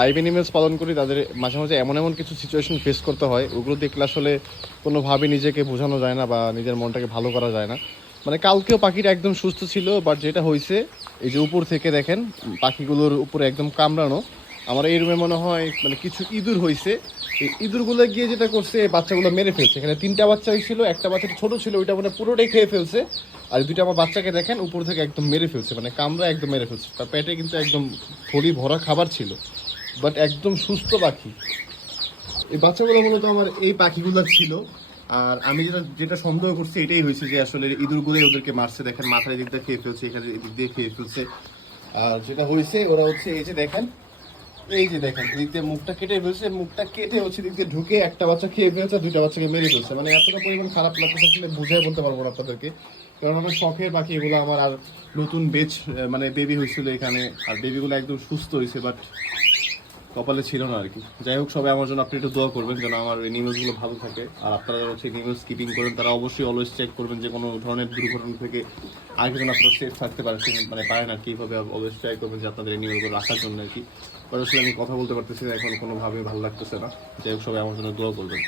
Live animals পালন করি, তাদের মাঝে মাঝে এমন এমন কিছু সিচুয়েশন ফেস করতে হয়, ওগুলো দেখলে আসলে কোনোভাবে নিজেকে বোঝানো যায় না বা নিজের মনটাকে ভালো করা যায় না। মানে কালকেও পাখিটা একদম সুস্থ ছিল, বাট যেটা হয়েছে এই যে উপর থেকে দেখেন পাখিগুলোর উপরে একদম কামড়ানো। আমার এই রুমে মনে হয় মানে কিছু ইঁদুর হয়েছে, এই ইঁদুরগুলো গিয়ে যেটা করছে এই বাচ্চাগুলো মেরে ফেলছে। এখানে 3টা বাচ্চা হয়েছিল, একটা বাচ্চা ছোট ছিল, ওইটা মানে পুরোটাই খেয়ে ফেলছে। আর 2টা আমার বাচ্চাকে দেখেন উপর থেকে একদম মেরে ফেলছে, মানে কামড়া একদম মেরে ফেলছে। তার পেটে কিন্তু একদম থলি ভরা খাবার ছিল, বাট একদম সুস্থ পাখি। এই বাচ্চাগুলো মূলত আমার এই পাখিগুলো ছিল। আর আমি যেটা যেটা সন্দেহ করছি এটাই হয়েছে যে আসলে ইঁদুরগুলোই ওদেরকে মারছে। দেখেন মাথার দিক দিয়ে খেয়ে ফেলছে, এখানে এদিক দিয়ে খেয়ে ফেলছে। আর যেটা হয়েছে ওরা হচ্ছে এই যে দেখেন, এই যে দেখেন এদিক দিয়ে মুখটা কেটে ফেলছে, মুখটা কেটে হচ্ছে দিক দিয়ে ঢুকে একটা বাচ্চা খেয়ে ফেলছে, 2টা বাচ্চাকে মেরে ফেলছে। মানে এতটা পরিমাণ খারাপ লাগতেছে আসলে বুঝাই বলতে পারবো না আপনাদেরকে। কারণ আমার শখের পাখি এগুলো আমার। আর নতুন বেচ মানে বেবি হয়েছিল এখানে, আর বেবিগুলো একদম সুস্থ হয়েছে, বাট কপালে ছিল না আর কি। যাই হোক, সবাই আমার জন্য আপনি একটু দোয়া করবেন যেন আমার এই নিউজগুলো ভালো থাকে। আর আপনারা যারা হচ্ছে নিউজ কিপিং করেন তারা অবশ্যই অলওয়েজ চেক করবেন যে কোনো ধরনের দুর্ঘটনা থেকে আগে যেন আপনারা সেফ থাকতে পারেন, মানে পারেন আর কি। এইভাবে অলওয়েজ ট্রাই করবেন যে আপনাদের এই নিউজগুলো রাখার জন্য আর কি। আসলে আমি কথা বলতে পারতেছি না এখন, কোনোভাবে ভালো লাগতেছে না। যাই হোক, সবাই আমার জন্য দোয়া করবেন।